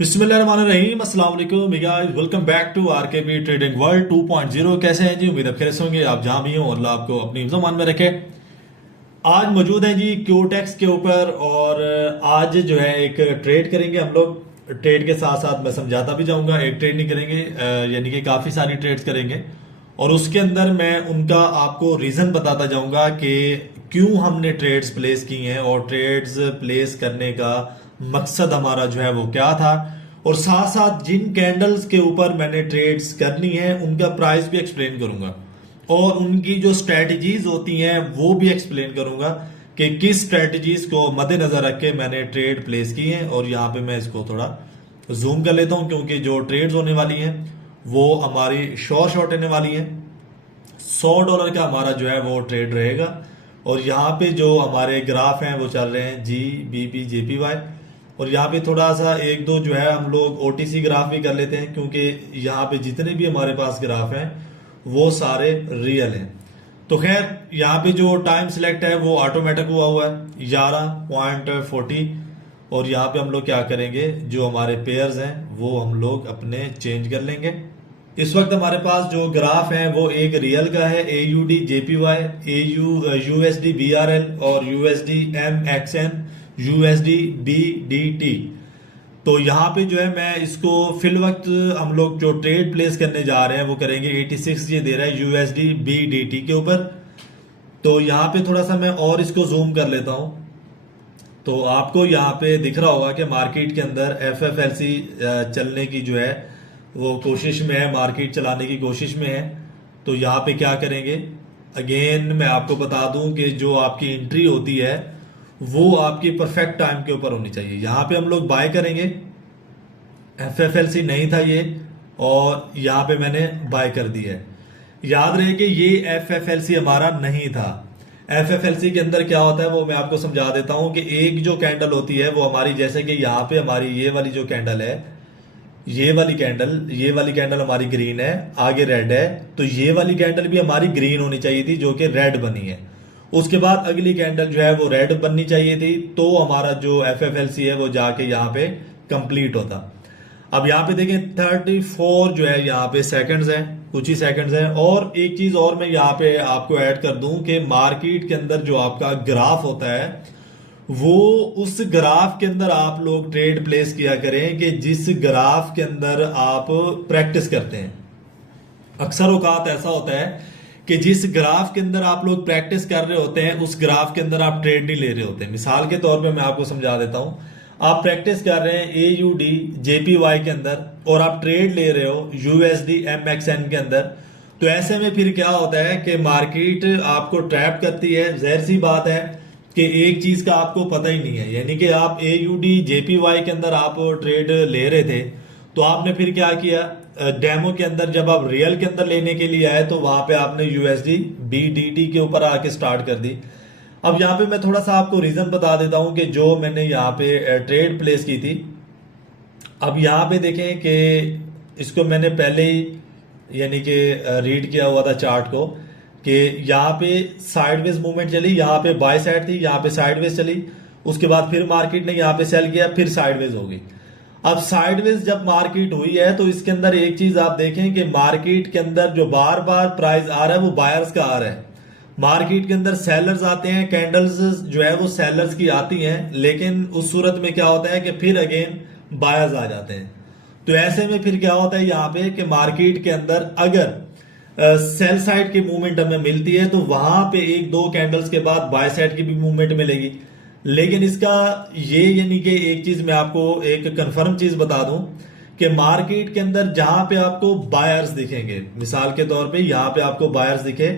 बिस्मिल्लाहिर्रहमानिर्रहीम अस्सलाम वालेकुम guys, welcome back to RKB trading world 2.0। कैसे हैं जी? उम्मीद है खैरियत से होंगे। आप जहां भी हो अल्लाह आपको अपनी ज़मान में रखे। आज मौजूद हैं जी क्यूटेक्स के ऊपर और आज जो है एक ट्रेड करेंगे हम लोग। ट्रेड के साथ साथ मैं समझाता भी जाऊंगा। एक ट्रेड नहीं करेंगे, यानी कि काफ़ी सारी ट्रेड्स करेंगे और उसके अंदर मैं उनका आपको रीज़न बताता जाऊंगा कि क्यों हमने ट्रेड्स प्लेस की हैं और ट्रेड्स प्लेस करने का मकसद हमारा जो है वो क्या था, और साथ साथ जिन कैंडल्स के ऊपर मैंने ट्रेड्स करनी है उनका प्राइस भी एक्सप्लेन करूंगा और उनकी जो स्ट्रेटजीज होती हैं वो भी एक्सप्लेन करूंगा कि किस स्ट्रेटजीज को मद्देनजर रख के मैंने ट्रेड प्लेस की है। और यहाँ पे मैं इसको थोड़ा जूम कर लेता हूँ क्योंकि जो ट्रेड्स होने वाली हैं वो हमारी शॉर्ट होने वाली है। $100 का हमारा जो है वो ट्रेड रहेगा और यहाँ पे जो हमारे ग्राफ हैं वो चल रहे हैं GBP JPY। और यहाँ पे थोड़ा सा एक दो जो है हम लोग OTC ग्राफ भी कर लेते हैं क्योंकि यहाँ पे जितने भी हमारे पास ग्राफ हैं वो सारे रियल हैं। तो खैर यहाँ पे जो टाइम सिलेक्ट है वो ऑटोमेटिक हुआ है 11.40। और यहाँ पे हम लोग क्या करेंगे, जो हमारे पेयर्स हैं वो हम लोग अपने चेंज कर लेंगे। इस वक्त हमारे पास जो ग्राफ है वो एक रियल का है AUD JPY, USD BRL और USD MXN USD BDT। तो यहाँ पे जो है मैं इसको फिल वक्त हम लोग जो ट्रेड प्लेस करने जा रहे हैं वो करेंगे 86 ये दे रहा है USD BDT के ऊपर। तो यहाँ पे थोड़ा सा मैं और इसको जूम कर लेता हूँ तो आपको यहाँ पे दिख रहा होगा कि मार्केट के अंदर FFLC चलने की जो है वो कोशिश में है, मार्केट चलाने की कोशिश में है। तो यहाँ पे क्या करेंगे, अगेन मैं आपको बता दूं कि जो आपकी एंट्री होती है वो आपकी परफेक्ट टाइम के ऊपर होनी चाहिए। यहाँ पे हम लोग बाय करेंगे, FFLC नहीं था ये और यहाँ पे मैंने बाय कर दिया है। याद रहे कि ये FFLC हमारा नहीं था। FFLC के अंदर क्या होता है वो मैं आपको समझा देता हूं कि एक जो कैंडल होती है वो हमारी, जैसे कि यहाँ पे हमारी ये वाली जो कैंडल है, ये वाली कैंडल हमारी ग्रीन है, आगे रेड है, तो ये वाली कैंडल भी हमारी ग्रीन होनी चाहिए थी जो कि रेड बनी है। उसके बाद अगली कैंडल जो है वो रेड बननी चाहिए थी तो हमारा जो FFLC है वो जाके यहाँ पे कंप्लीट होता। अब यहाँ पे देखें 34 जो है यहाँ पे सेकंड्स हैं, कुछ ही सेकंड्स हैं। और एक चीज और मैं यहाँ पे आपको ऐड कर दूं कि मार्केट के अंदर जो आपका ग्राफ होता है वो उस ग्राफ के अंदर आप लोग ट्रेड प्लेस किया करें कि जिस ग्राफ के अंदर आप प्रैक्टिस करते हैं। अक्सर औकात ऐसा होता है कि जिस ग्राफ के अंदर आप लोग प्रैक्टिस कर रहे होते हैं उस ग्राफ के अंदर आप ट्रेड नहीं ले रहे होते। मिसाल के तौर पे मैं आपको समझा देता हूं, आप प्रैक्टिस कर रहे हैं AUD JPY के अंदर और आप ट्रेड ले रहे हो USD MXN के अंदर, तो ऐसे में फिर क्या होता है कि मार्केट आपको ट्रैप करती है। जाहिर सी बात है कि एक चीज का आपको पता ही नहीं है, यानी कि आप AUD JPY के अंदर आप ट्रेड ले रहे थे तो आपने फिर क्या किया, डेमो के अंदर जब आप रियल के अंदर लेने के लिए आए तो वहां पे आपने USD BDT के ऊपर आके स्टार्ट कर दी। अब यहाँ पे मैं थोड़ा सा आपको रीजन बता देता हूं कि जो मैंने यहाँ पे ट्रेड प्लेस की थी। अब यहाँ पे देखें कि इसको मैंने पहले ही यानी कि रीड किया हुआ था चार्ट को कि यहाँ पे साइडवेज मूवमेंट चली, यहाँ पे बाय साइड थी, यहाँ पे साइडवेज चली, उसके बाद फिर मार्केट ने यहाँ पे सेल किया, फिर साइडवेज हो गई। अब साइडवेज जब मार्केट हुई है तो इसके अंदर एक चीज आप देखें कि मार्केट के अंदर जो बार बार प्राइस आ रहा है वो बायर्स का आ रहा है। मार्केट के अंदर सेलर्स आते हैं, कैंडल्स जो है वो सेलर्स की आती हैं, लेकिन उस सूरत में क्या होता है कि फिर अगेन बायर्स आ जाते हैं। तो ऐसे में फिर क्या होता है यहाँ पे कि मार्केट के अंदर अगर सेल साइड की मूवमेंट हमें मिलती है तो वहां पे एक दो कैंडल्स के बाद बाय साइड की भी मूवमेंट मिलेगी। लेकिन इसका ये यानी कि एक चीज मैं आपको एक कंफर्म चीज बता दूं कि मार्केट के अंदर जहां पे आपको बायर्स दिखेंगे, मिसाल के तौर पे यहाँ पे आपको बायर्स दिखे,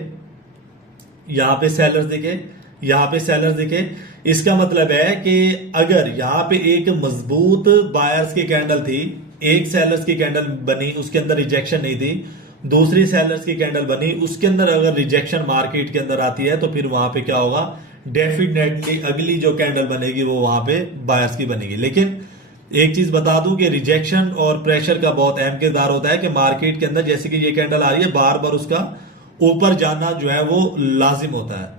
यहाँ पे सेलर्स दिखे, यहाँ पे सेलर्स दिखे, इसका मतलब है कि अगर यहाँ पे एक मजबूत बायर्स की कैंडल थी, एक सेलर्स की कैंडल बनी, उसके अंदर रिजेक्शन नहीं थी, दूसरी सेलर्स की कैंडल बनी, उसके अंदर अगर रिजेक्शन मार्केट के अंदर आती है तो फिर वहां पे क्या होगा, डेफिनेटली अगली जो कैंडल बनेगी वो वहां पे बायर्स की बनेगी। लेकिन एक चीज बता दूं कि रिजेक्शन और प्रेशर का बहुत अहम किरदार होता है कि मार्केट के अंदर जैसे कि ये कैंडल आ रही है बार बार उसका ऊपर जाना जो है वो लाजिम होता है।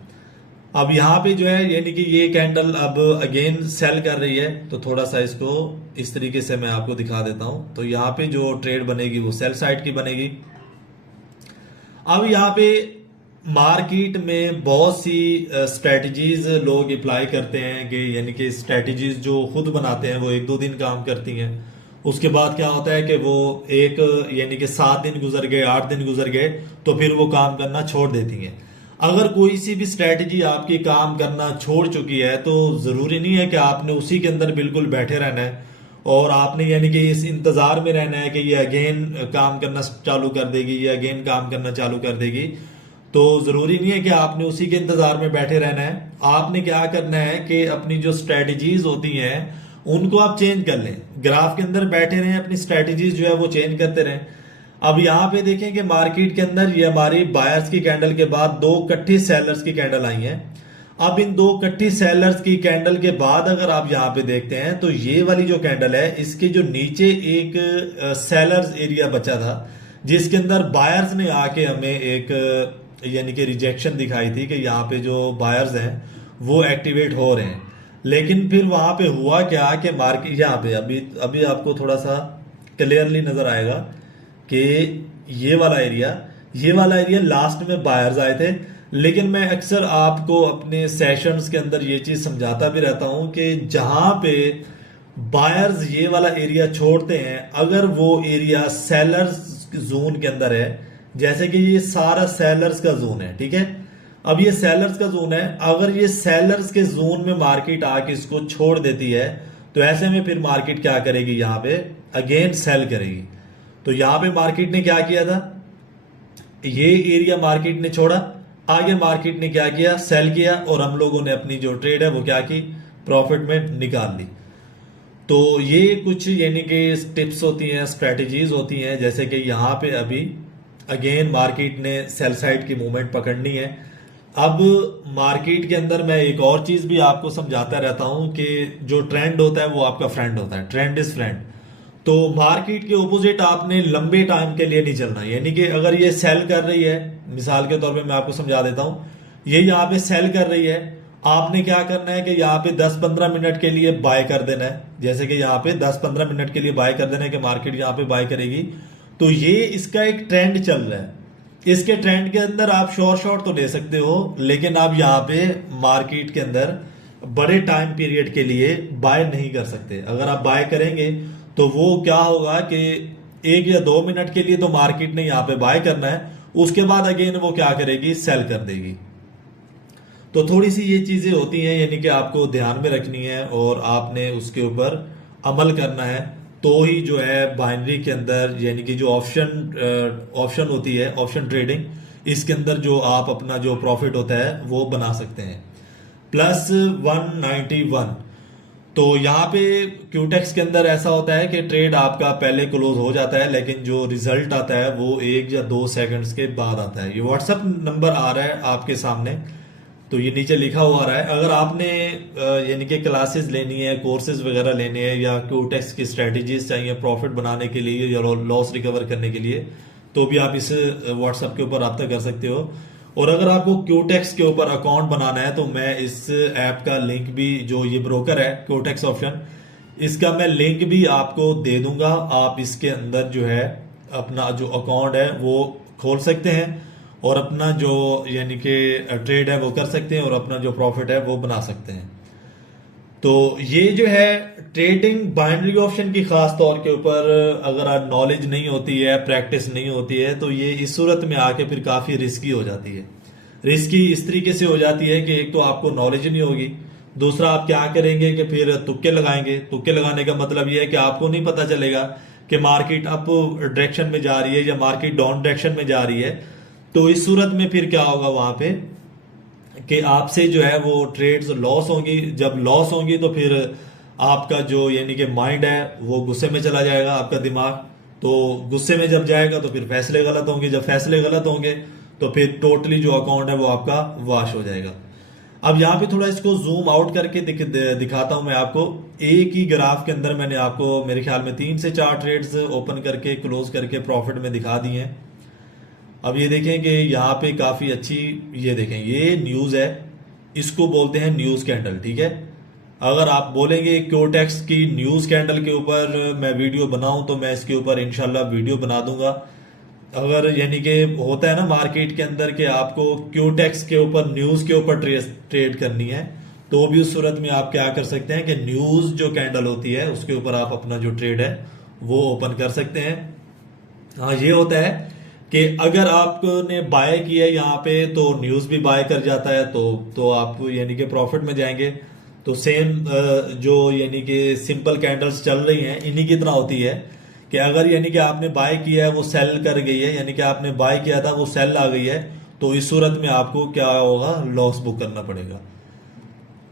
अब यहाँ पे जो है यानी कि ये कैंडल अब अगेन सेल कर रही है, तो थोड़ा सा इसको इस तरीके से मैं आपको दिखा देता हूं। तो यहाँ पे जो ट्रेड बनेगी वो सेल साइड की बनेगी। अब यहाँ पे मार्केट में बहुत सी स्ट्रेटजीज लोग अप्लाई करते हैं कि यानी कि स्ट्रेटजीज जो खुद बनाते हैं वो 1-2 दिन काम करती हैं, उसके बाद क्या होता है कि वो एक यानी कि 7 दिन गुजर गए, 8 दिन गुजर गए, तो फिर वो काम करना छोड़ देती हैं। अगर कोई सी भी स्ट्रेटजी आपकी काम करना छोड़ चुकी है तो जरूरी नहीं है कि आपने उसी के अंदर बिल्कुल बैठे रहना है और आपने यानी कि इस इंतजार में रहना है कि ये अगेन काम करना चालू कर देगी, ये अगेन काम करना चालू कर देगी। तो जरूरी नहीं है कि आपने उसी के इंतजार में बैठे रहना है। आपने क्या करना है कि अपनी जो स्ट्रेटजीज होती हैं उनको आप चेंज कर लें, ग्राफ के अंदर बैठे रहें, अपनी स्ट्रेटजीज जो है वो चेंज करते रहें। अब यहाँ पे देखें कि मार्केट के अंदर ये हमारी बायर्स की कैंडल के बाद 2 इकट्ठी सेलर्स की कैंडल आई हैं। अब इन 2 इकट्ठी सेलर्स की कैंडल के बाद अगर आप यहाँ पे देखते हैं तो ये वाली जो कैंडल है इसके जो नीचे एक सेलर्स एरिया बचा था जिसके अंदर बायर्स ने आके हमें एक यानी कि रिजेक्शन दिखाई थी कि यहाँ पे जो बायर्स हैं वो एक्टिवेट हो रहे हैं। लेकिन फिर वहां पे हुआ क्या कि मार्केट यहाँ पे अभी अभी आपको थोड़ा सा क्लियरली नजर आएगा कि ये वाला एरिया लास्ट में बायर्स आए थे। लेकिन मैं अक्सर आपको अपने सेशंस के अंदर ये चीज समझाता भी रहता हूं कि जहां पे बायर्स ये वाला एरिया छोड़ते हैं, अगर वो एरिया सेलर्स जोन के अंदर है, जैसे कि ये सारा सेलर्स का जोन है, ठीक है, अब ये सेलर्स का जोन है, अगर ये सेलर्स के जोन में मार्केट आके इसको छोड़ देती है तो ऐसे में फिर मार्केट क्या करेगी, यहाँ पे अगेन सेल करेगी। तो यहां पे मार्केट ने क्या किया था, ये एरिया मार्केट ने छोड़ा, आगे मार्केट ने क्या किया, सेल किया, और हम लोगों ने अपनी जो ट्रेड है वो क्या की, प्रॉफिट में निकाल ली। तो ये कुछ यानी कि टिप्स होती हैं, स्ट्रेटजीज होती हैं, जैसे कि यहां पे अभी अगेन मार्केट ने सेल साइड की मूवमेंट पकड़नी है। अब मार्केट के अंदर मैं एक और चीज भी आपको समझाता रहता हूं कि जो ट्रेंड होता है वो आपका फ्रेंड होता है, ट्रेंड इज फ्रेंड। तो मार्केट के ऑपोजिट आपने लंबे टाइम के लिए नहीं चलना, यानी कि अगर ये सेल कर रही है, मिसाल के तौर पे मैं आपको समझा देता हूं, ये यहाँ पे सेल कर रही है, आपने क्या करना है कि यहाँ पे 10-15 मिनट के लिए बाय कर देना है। जैसे कि यहाँ पे 10-15 मिनट के लिए बाय कर देना है कि मार्केट यहाँ पे बाय करेगी। तो ये इसका एक ट्रेंड चल रहा है, इसके ट्रेंड के अंदर आप शॉर्ट तो ले सकते हो, लेकिन आप यहाँ पे मार्केट के अंदर बड़े टाइम पीरियड के लिए बाय नहीं कर सकते। अगर आप बाय करेंगे तो वो क्या होगा कि 1 या 2 मिनट के लिए तो मार्केट ने यहाँ पे बाय करना है, उसके बाद अगेन वो क्या करेगी, सेल कर देगी। तो थोड़ी सी ये चीजें होती हैं, यानी कि आपको ध्यान में रखनी है और आपने उसके ऊपर अमल करना है, तो ही जो है बाइनरी के अंदर यानी कि जो ऑप्शन होती है, ऑप्शन ट्रेडिंग, इसके अंदर जो आप अपना जो प्रॉफिट होता है वो बना सकते हैं। +191। तो यहाँ पे क्यूटेक्स के अंदर ऐसा होता है कि ट्रेड आपका पहले क्लोज हो जाता है, लेकिन जो रिजल्ट आता है वो 1 या 2 सेकंड्स के बाद आता है। ये व्हाट्सएप नंबर आ रहा है आपके सामने, तो ये नीचे लिखा हुआ आ रहा है। अगर आपने यानी कि क्लासेस लेनी है, कोर्सेज वगैरह लेने हैं, या क्यूटेक्स की स्ट्रेटजीज चाहिए प्रॉफिट बनाने के लिए या लॉस रिकवर करने के लिए, तो भी आप इस व्हाट्सएप के ऊपर रब्ता कर सकते हो। और अगर आपको क्यूटेक्स के ऊपर अकाउंट बनाना है तो मैं इस ऐप का लिंक भी, जो ये ब्रोकर है क्यूटेक्स ऑप्शन, इसका मैं लिंक भी आपको दे दूंगा। आप इसके अंदर जो है अपना जो अकाउंट है वो खोल सकते हैं और अपना जो यानी कि ट्रेड है वो कर सकते हैं और अपना जो प्रॉफिट है वो बना सकते हैं। तो ये जो है ट्रेडिंग बाइनरी ऑप्शन की खास तौर के ऊपर अगर आप नॉलेज नहीं होती है, प्रैक्टिस नहीं होती है, तो ये इस सूरत में आके फिर काफी रिस्की हो जाती है। रिस्की इस तरीके से हो जाती है कि एक तो आपको नॉलेज नहीं होगी, दूसरा आप क्या करेंगे कि फिर तुक्के लगाएंगे। तुक्के लगाने का मतलब ये है कि आपको नहीं पता चलेगा कि मार्केट अप डायरेक्शन में जा रही है या मार्केट डाउन डायरेक्शन में जा रही है। तो इस सूरत में फिर क्या होगा वहां पे कि आपसे जो है वो ट्रेड्स लॉस होंगी। जब लॉस होंगी तो फिर आपका जो यानी कि माइंड है वो गुस्से में चला जाएगा, आपका दिमाग, तो गुस्से में जब जाएगा तो फिर फैसले गलत होंगे, जब फैसले गलत होंगे तो फिर टोटली जो अकाउंट है वो आपका वॉश हो जाएगा। अब यहाँ पे थोड़ा इसको जूम आउट करके दिखाता हूं मैं आपको। एक ही ग्राफ के अंदर मैंने आपको मेरे ख्याल में 3 से 4 ट्रेड्स ओपन करके क्लोज करके प्रॉफिट में दिखा दिए हैं। अब ये देखें कि यहाँ पे काफी अच्छी, ये देखें ये न्यूज है, इसको बोलते हैं न्यूज कैंडल, ठीक है। अगर आप बोलेंगे क्योटेक्स की न्यूज कैंडल के ऊपर मैं वीडियो बनाऊं तो मैं इसके ऊपर इंशाल्लाह वीडियो बना दूंगा। अगर यानी कि होता है ना मार्केट के अंदर कि आपको क्योटेक्स के ऊपर न्यूज के ऊपर ट्रेड करनी है, तो भी उस सूरत में आप क्या कर सकते हैं कि न्यूज जो कैंडल होती है उसके ऊपर आप अपना जो ट्रेड है वो ओपन कर सकते हैं। हाँ, ये होता है कि अगर आपने बाय किया यहाँ पे तो न्यूज भी बाय कर जाता है, तो आप यानी कि प्रॉफिट में जाएंगे। तो सेम जो यानी कि सिंपल कैंडल्स चल रही हैं इन्हीं की तरह होती है कि अगर यानी कि आपने बाय किया है वो सेल कर गई है, यानी कि आपने बाय किया था वो सेल आ गई है, तो इस सूरत में आपको क्या होगा, लॉस बुक करना पड़ेगा।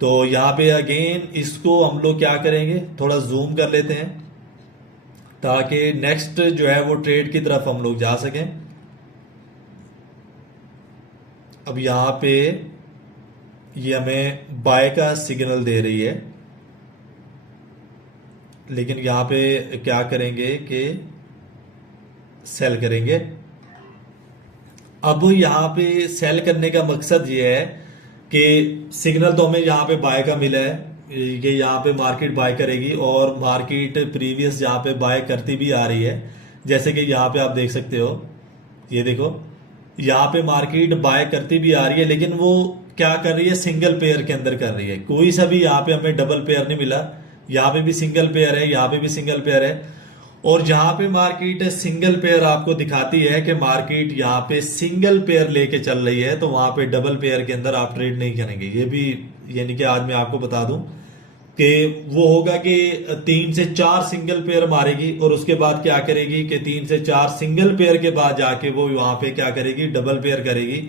तो यहाँ पे अगेन इसको हम लोग क्या करेंगे, थोड़ा जूम कर लेते हैं ताकि नेक्स्ट जो है वो ट्रेड की तरफ हम लोग जा सकें। अब यहाँ पे ये हमें बाय का सिग्नल दे रही है, लेकिन यहाँ पे क्या करेंगे कि सेल करेंगे। अब यहाँ पे सेल करने का मकसद ये है कि सिग्नल तो हमें यहाँ पे बाय का मिला है, ये यहाँ पे मार्केट बाय करेगी और मार्केट प्रीवियस यहाँ पे बाय करती भी आ रही है। जैसे कि यहाँ पे आप देख सकते हो, ये देखो यहाँ पे मार्केट बाय करती भी आ रही है, लेकिन वो क्या कर रही है, सिंगल पेयर के अंदर कर रही है। कोई सा भी यहाँ पे हमें डबल पेयर नहीं मिला, यहाँ पे भी सिंगल पेयर है, यहाँ पे भी सिंगल पेयर है। और जहां पे मार्केट सिंगल पेयर आपको दिखाती है कि मार्केट यहाँ पे सिंगल पेयर लेके चल रही है, तो वहां पे डबल पेयर के अंदर आप ट्रेड नहीं करेंगे। ये भी यानी कि आज मैं आपको बता दूं कि वो होगा कि 3 से 4 सिंगल पेयर मारेगी और उसके बाद क्या करेगी कि 3 से 4 सिंगल पेयर के बाद जाके वो वहां पे क्या करेगी, डबल पेयर करेगी।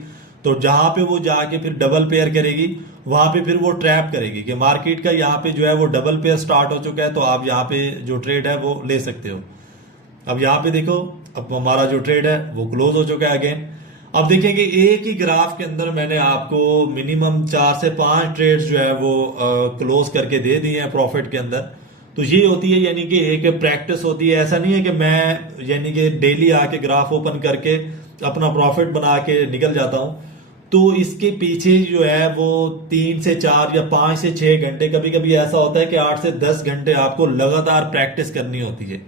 तो जहां पे वो जाके फिर डबल पेयर करेगी वहां पे फिर वो ट्रैप करेगी कि मार्केट का यहाँ पे जो है वो डबल पेयर स्टार्ट हो चुका है, तो आप यहाँ पे जो ट्रेड है वो ले सकते हो। अब यहाँ पे देखो, अब हमारा जो ट्रेड है वो क्लोज हो चुका है अगेन। अब देखिए कि एक ही ग्राफ के अंदर मैंने आपको मिनिमम 4 से 5 ट्रेड्स जो है वो क्लोज करके दे दिए हैं प्रॉफिट के अंदर। तो ये होती है यानी कि एक प्रैक्टिस होती है। ऐसा नहीं है कि मैं यानी कि डेली आके ग्राफ ओपन करके अपना प्रॉफिट बना के निकल जाता हूं। तो इसके पीछे जो है वो 3 से 4 या 5 से 6 घंटे, कभी कभी ऐसा होता है कि 8 से 10 घंटे आपको लगातार प्रैक्टिस करनी होती है।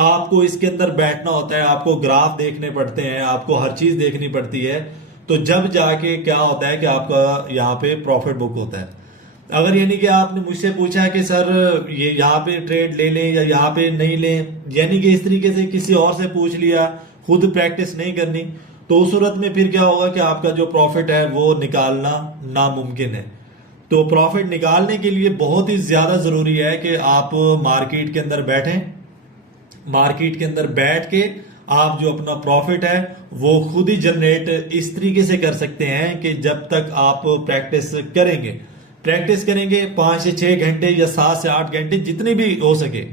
आपको इसके अंदर बैठना होता है, आपको ग्राफ देखने पड़ते हैं, आपको हर चीज देखनी पड़ती है। तो जब जाके क्या होता है कि आपका यहाँ पे प्रॉफिट बुक होता है। अगर यानी कि आपने मुझसे पूछा है कि सर ये यहाँ पे ट्रेड ले लें या यहाँ पे नहीं लें, यानी कि इस तरीके से किसी और से पूछ लिया, खुद प्रैक्टिस नहीं करनी, तो उस सूरत में फिर क्या होगा कि आपका जो प्रॉफिट है वो निकालना नामुमकिन है। तो प्रॉफिट निकालने के लिए बहुत ही ज्यादा जरूरी है कि आप मार्केट के अंदर बैठें। मार्केट के अंदर बैठ के आप जो अपना प्रॉफिट है वो खुद ही जनरेट इस तरीके से कर सकते हैं कि जब तक आप प्रैक्टिस करेंगे 5 से 6 घंटे या 7 से 8 घंटे जितने भी हो सके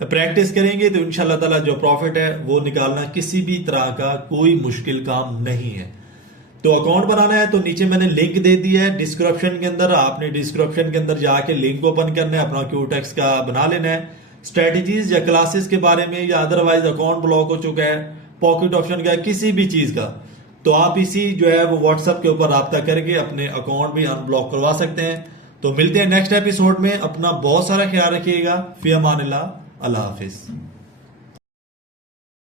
प्रैक्टिस करेंगे, तो इंशाल्लाह ताला जो प्रॉफिट है वो निकालना किसी भी तरह का कोई मुश्किल काम नहीं है। तो अकाउंट बनाना है तो नीचे मैंने लिंक दे दिया है डिस्क्रिप्शन के अंदर, आपने डिस्क्रिप्शन के अंदर जाके लिंक ओपन करना है, अपना क्यूटेक्स का बना लेना है। स्ट्रेटजीज या क्लासेस के बारे में या अदरवाइज अकाउंट ब्लॉक हो चुका है, पॉकेट ऑप्शन का, किसी भी चीज का, तो आप इसी जो है वो व्हाट्सएप के ऊपर राब्ता करके अपने अकाउंट भी अनब्लॉक करवा सकते हैं। तो मिलते हैं नेक्स्ट एपिसोड में, अपना बहुत सारा ख्याल रखिएगा। फी अमानिल्लाह, अल्लाह हाफिज।